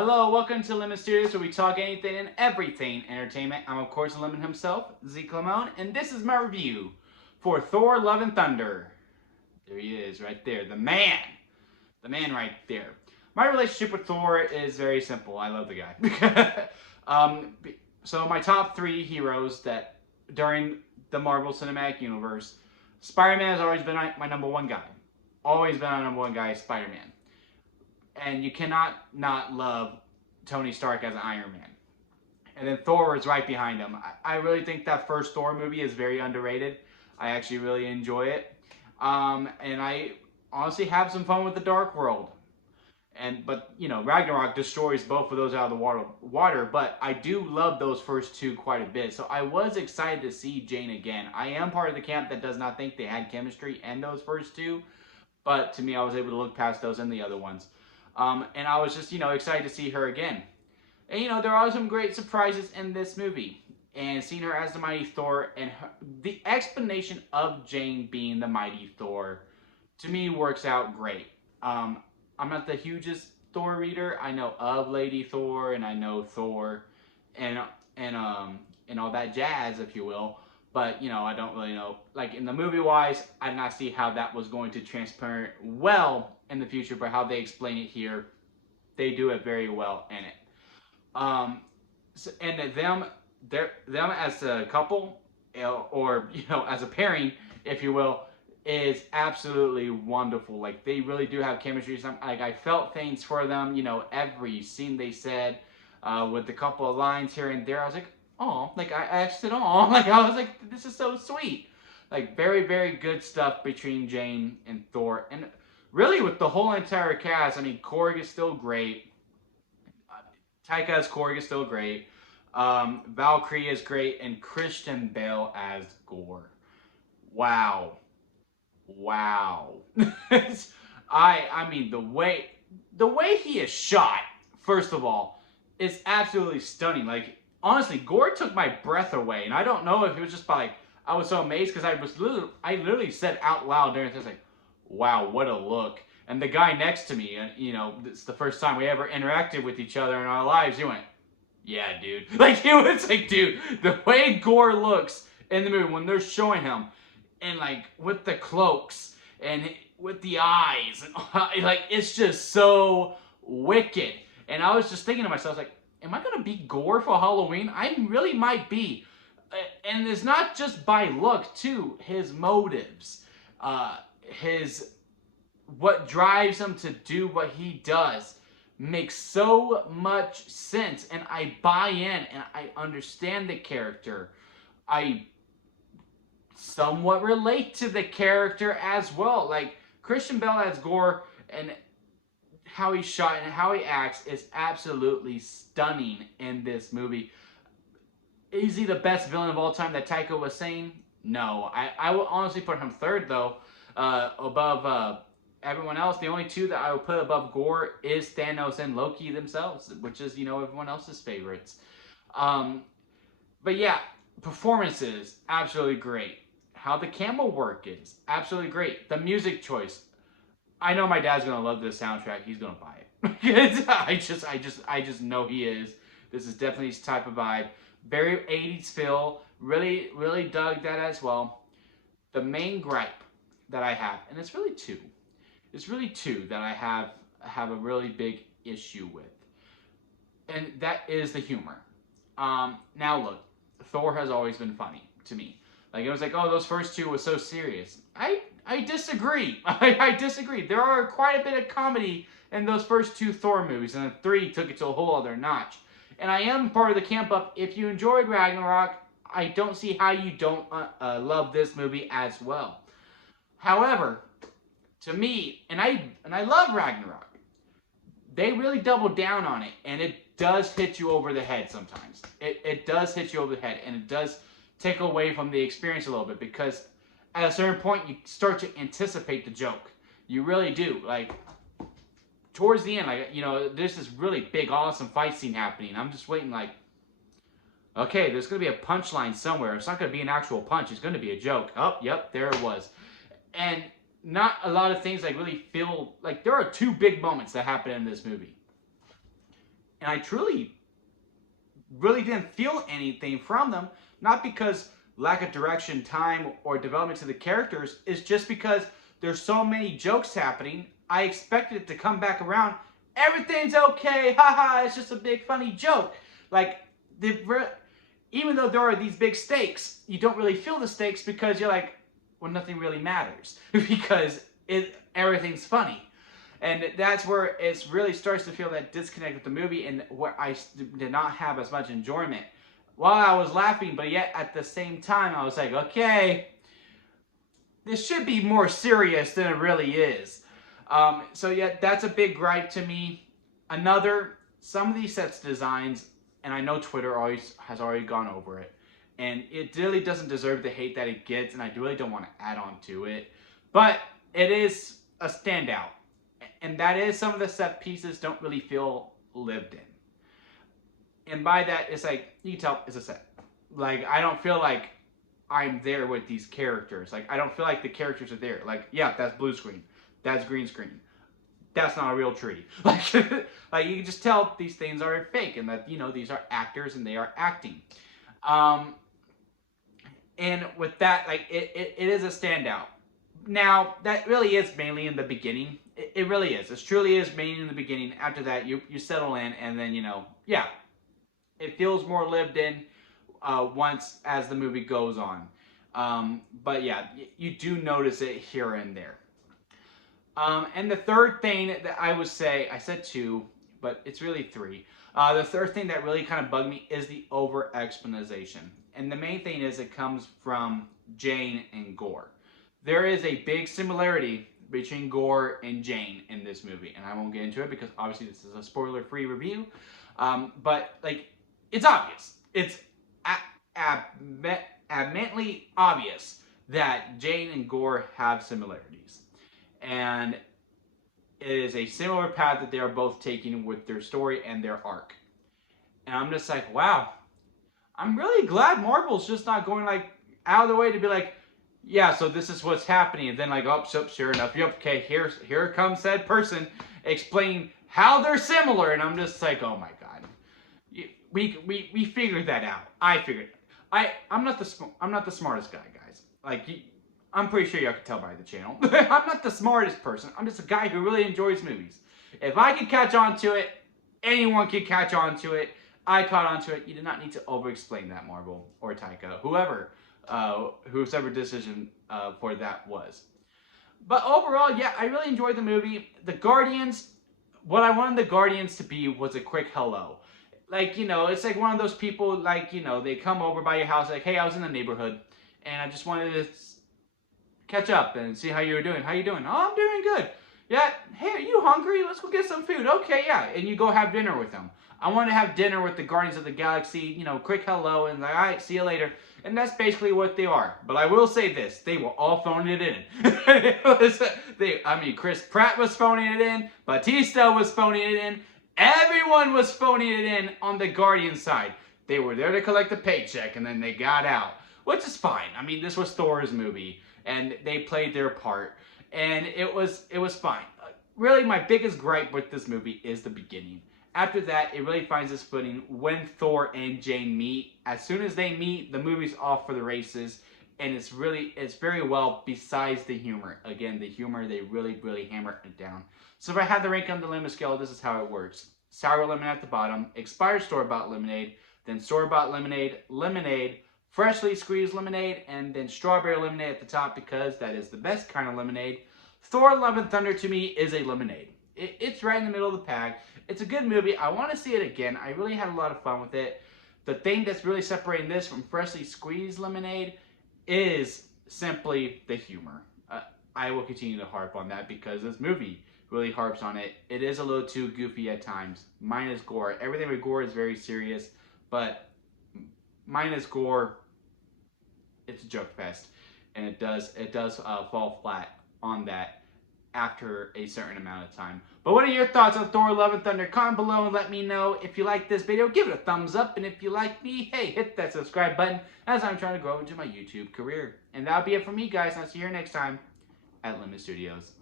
Hello, welcome to Lemon Studios, where we talk anything and everything entertainment. I'm, of course, Lemon himself, Zeke Lemon, and this is my review for Thor Love and Thunder. There he is, right there. The man. The man right there. My relationship with Thor is very simple. I love the guy. um, so my top three heroes that during the Marvel Cinematic Universe, Spider-Man has always been my number one guy. Always been my number one guy, Spider-Man. And you cannot not love Tony Stark as an Iron Man. And then Thor is right behind him. I really think that first Thor movie is very underrated. I actually really enjoy it. And I honestly have some fun with the Dark World. But Ragnarok destroys both of those out of the water. But I do love those first two quite a bit. So I was excited to see Jane again. I am part of the camp that does not think they had chemistry in those first two. But to me, I was able to look past those and the other ones. And I was just, excited to see her again. And, there are some great surprises in this movie. And seeing her as the Mighty Thor and the explanation of Jane being the Mighty Thor, to me, works out great. I'm not the hugest Thor reader. I know of Lady Thor and I know Thor and all that jazz, if you will. But, I don't really know. Like, in the movie-wise, I did not see how that was going to transparent well in the future, but how they explain it here, they do it very well in it. And them as a couple, or, as a pairing, if you will, is absolutely wonderful. Like, they really do have chemistry. Like, I felt things for them, every scene they said, with a couple of lines here and there. I was like, oh, like, I actually said, oh, like, I was like, this is so sweet. Like, very, very good stuff between Jane and Thor. And really, with the whole entire cast, I mean, Korg is still great. Taika as Korg is still great. Valkyrie is great. And Christian Bale as Gore. Wow. I mean, the way he is shot, first of all, is absolutely stunning. Like, honestly, Gore took my breath away, and I don't know if it was just by, like, I was so amazed because I literally said out loud during this, like, wow, what a look. And the guy next to me, it's the first time we ever interacted with each other in our lives, he went, yeah, dude. Like, he was like, dude, the way Gore looks in the movie when they're showing him, and, like, with the cloaks, and with the eyes, and, like, it's just so wicked. And I was just thinking to myself, like, am I gonna be Gore for Halloween? I really might be. And it's not just by look, too. His motives, what drives him to do what he does makes so much sense. And I buy in, and I understand the character. I somewhat relate to the character as well. Like, Christian Bale as Gore, and how he's shot and how he acts is absolutely stunning in this movie. Is he the best villain of all time that Taika was saying? No. I will honestly put him third, though, above everyone else. The only two that I would put above Gore is Thanos and Loki themselves, which is, everyone else's favorites. But yeah, performances, absolutely great. How the camera work is, absolutely great. The music choice, I know my dad's gonna love this soundtrack. He's gonna buy it. I just know he is. This is definitely his type of vibe. Very 80s feel. Really, really dug that as well. The main gripe that I have, and it's really two. It's really two that I have a really big issue with, and that is the humor. Now look, Thor has always been funny to me. Like, it was like, oh, those first two was so serious. I disagree. I disagree. There are quite a bit of comedy in those first two Thor movies, and then 3 took it to a whole other notch. And I am part of the camp of, if you enjoyed Ragnarok, I don't see how you don't love this movie as well. However, to me, and I love Ragnarok, they really doubled down on it, and it does hit you over the head sometimes. It does hit you over the head, and it does take away from the experience a little bit, because at a certain point you start to anticipate the joke. You really do. Like, towards the end, like, there's this really big, awesome fight scene happening. I'm just waiting, like, okay, there's going to be a punchline somewhere. It's not going to be an actual punch. It's going to be a joke. Oh, yep, there it was. And not a lot of things, like, really feel like there are two big moments that happen in this movie. And I truly, really didn't feel anything from them. Not because lack of direction, time, or development to the characters. It's just because there's so many jokes happening. I expected it to come back around. Everything's okay, haha, it's just a big funny joke. Like, even though there are these big stakes, you don't really feel the stakes because you're like, well, nothing really matters because everything's funny. And that's where it really starts to feel that disconnect with the movie, and where I did not have as much enjoyment while I was laughing, but yet at the same time I was like, okay, this should be more serious than it really is. So yeah, that's a big gripe to me. Some of these sets designs, and I know Twitter has already gone over it, and it really doesn't deserve the hate that it gets, and I really don't want to add on to it, but it is a standout. And that is, some of the set pieces don't really feel lived in. And by that, it's like, you can tell it's a set. Like, I don't feel like I'm there with these characters. Like, I don't feel like the characters are there. Like, yeah, that's blue screen. That's green screen. That's not a real tree. Like, like you can just tell these things are fake, and that, these are actors and they are acting. And with that, like, it is a standout. Now, that really is mainly in the beginning. It really is. It truly is mainly in the beginning. After that, you settle in, and then, yeah, it feels more lived in once as the movie goes on. But yeah, you do notice it here and there. And the third thing that I would say, I said two, but it's really three. The third thing that really kind of bugged me is the over-explanation. And the main thing is it comes from Jane and Gore. There is a big similarity between Gore and Jane in this movie, and I won't get into it because obviously this is a spoiler-free review. But like, it's obvious. It's admittedly obvious that Jane and Gore have similarities, and it is a similar path that they are both taking with their story and their arc. And I'm just like, wow, I'm really glad Marvel's just not going like out of the way to be like, yeah, so this is what's happening, and then like, oh, sure enough, yep, okay, here comes said person explaining how they're similar, and I'm just like, oh my god, we figured that out. I figured. I'm not the smartest guy, guys. Like, I'm pretty sure y'all can tell by the channel. I'm not the smartest person. I'm just a guy who really enjoys movies. If I can catch on to it, anyone can catch on to it. I caught on to it. You did not need to over-explain that, Marvel or Taika, whose ever decision for that was. But overall, yeah, I really enjoyed the movie. The Guardians, what I wanted the Guardians to be was a quick hello. Like, it's like one of those people, like, they come over by your house, like, hey, I was in the neighborhood, and I just wanted to catch up and see how you were doing. How you doing? Oh, I'm doing good. Yeah, hey, are you hungry? Let's go get some food. Okay, yeah, and you go have dinner with them. I want to have dinner with the Guardians of the Galaxy, quick hello, and like, all right, see you later. And that's basically what they are. But I will say this, they were all phoning it in. Chris Pratt was phoning it in, Bautista was phoning it in, everyone was phoning it in on the Guardian side. They were there to collect a paycheck, and then they got out, which is fine. I mean, this was Thor's movie, and they played their part, and it was fine. Really, my biggest gripe with this movie is the beginning. After that, it really finds its footing when Thor and Jane meet. As soon as they meet, the movie's off for the races, and it's very well, besides the humor. Again, the humor, they really hammer it down. So if I had to rank on the lemon scale, this is how it works. Sour lemon at the bottom, expired store-bought lemonade, then store-bought lemonade, lemonade, freshly squeezed lemonade, and then strawberry lemonade at the top because that is the best kind of lemonade. Thor Love and Thunder to me is a lemonade. It's right in the middle of the pack. It's a good movie. I want to see it again. I really had a lot of fun with it. The thing that's really separating this from freshly squeezed lemonade is simply the humor. I will continue to harp on that because this movie really harps on it. It is a little too goofy at times. Minus Gore. Everything with Gore is very serious, but minus Gore, it's a joke fest, and it does fall flat on that after a certain amount of time. But what are your thoughts on Thor Love and Thunder? Comment below and let me know. If you like this video, give it a thumbs up, and if you like me, hey, hit that subscribe button as I'm trying to grow into my YouTube career. And that'll be it for me, guys. I'll see you here next time at Lemon Studios.